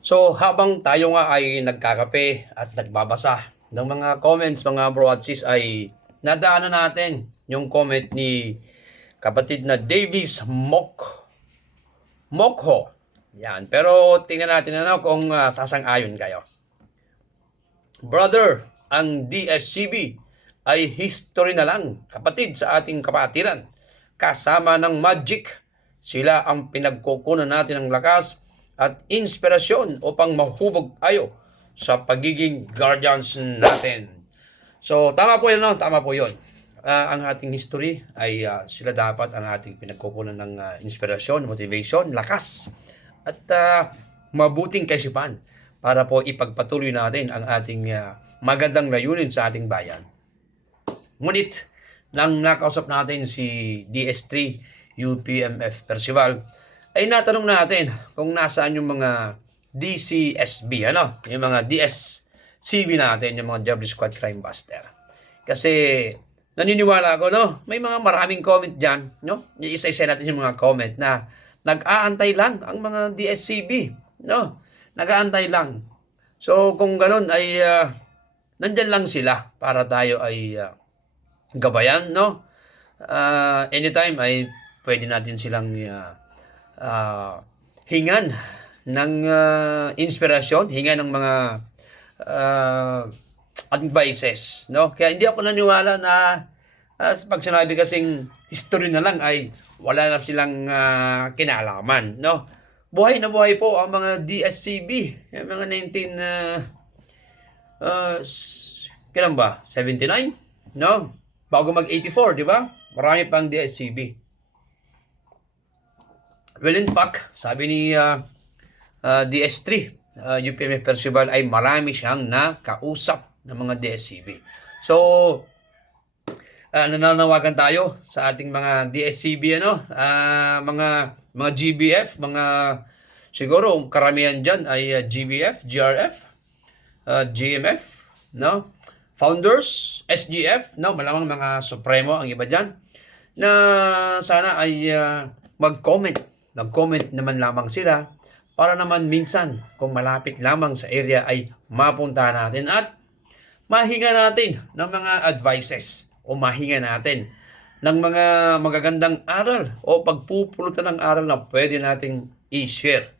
So habang tayo nga ay nagkakape at nagbabasa ng mga comments mga bro at sis ay nadaanan natin yung comment ni kapatid na Davis Mokho. Yan. Pero tingnan natin kung sasang-ayon kayo. Brother, ang DSCB ay history na lang, kapatid sa ating kapatiran. Kasama ng Magic, sila ang pinagkukunan natin ng lakas at inspirasyon upang mahubog tayo sa pagiging guardians natin. So, tama po yun, no? Tama po yun. Ang ating history ay sila dapat ang ating pinagkukunan ng inspirasyon, motivation, lakas, at mabuting kaisipan para po ipagpatuloy natin ang ating magandang layunin sa ating bayan. Ngunit, nang nakausap natin si DS3 UPMF Percival, ay natanong natin kung nasaan yung mga DCSB, yung mga DSCB natin, yung mga Jobless Squad Crime Buster. Kasi naniniwala ako, may mga maraming comment dyan, Iisa-isa natin yung mga comment na nag-aantay lang ang mga DSCB, Nag-aantay lang. So kung ganun ay nandyan lang sila para tayo ay gabayan, anytime ay pwede natin silang hingan ng inspirasyon, hingan ng mga advices, Kaya hindi ako naniwala na pag sinabi kasing history na lang ay wala na silang kinalaman, Buhay na buhay po ang mga DSCB, yung mga kailan ba? 79? Bago mag-84, di ba? Marami pang DSCB. Well, in fact, sabi ni DS3, UPMF Percival ay marami siyang nakausap ng mga DSCB. So, nananawagan tayo sa ating mga DSCB, mga GBF, siguro karamihan dyan ay GBF, GRF, GMF, Founders, SGF, malamang mga Supremo ang iba dyan, na sana ay mag-comment naman lamang sila para naman minsan kung malapit lamang sa area ay mapunta natin at mahinga natin ng mga advices o mahinga natin ng mga magagandang aral o pagpupulutan ng aral na pwede nating i-share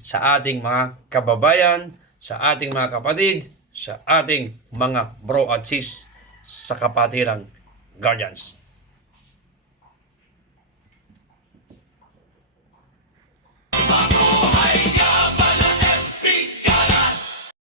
sa ating mga kababayan, sa ating mga kapatid, sa ating mga bro at sis sa kapatirang guardians.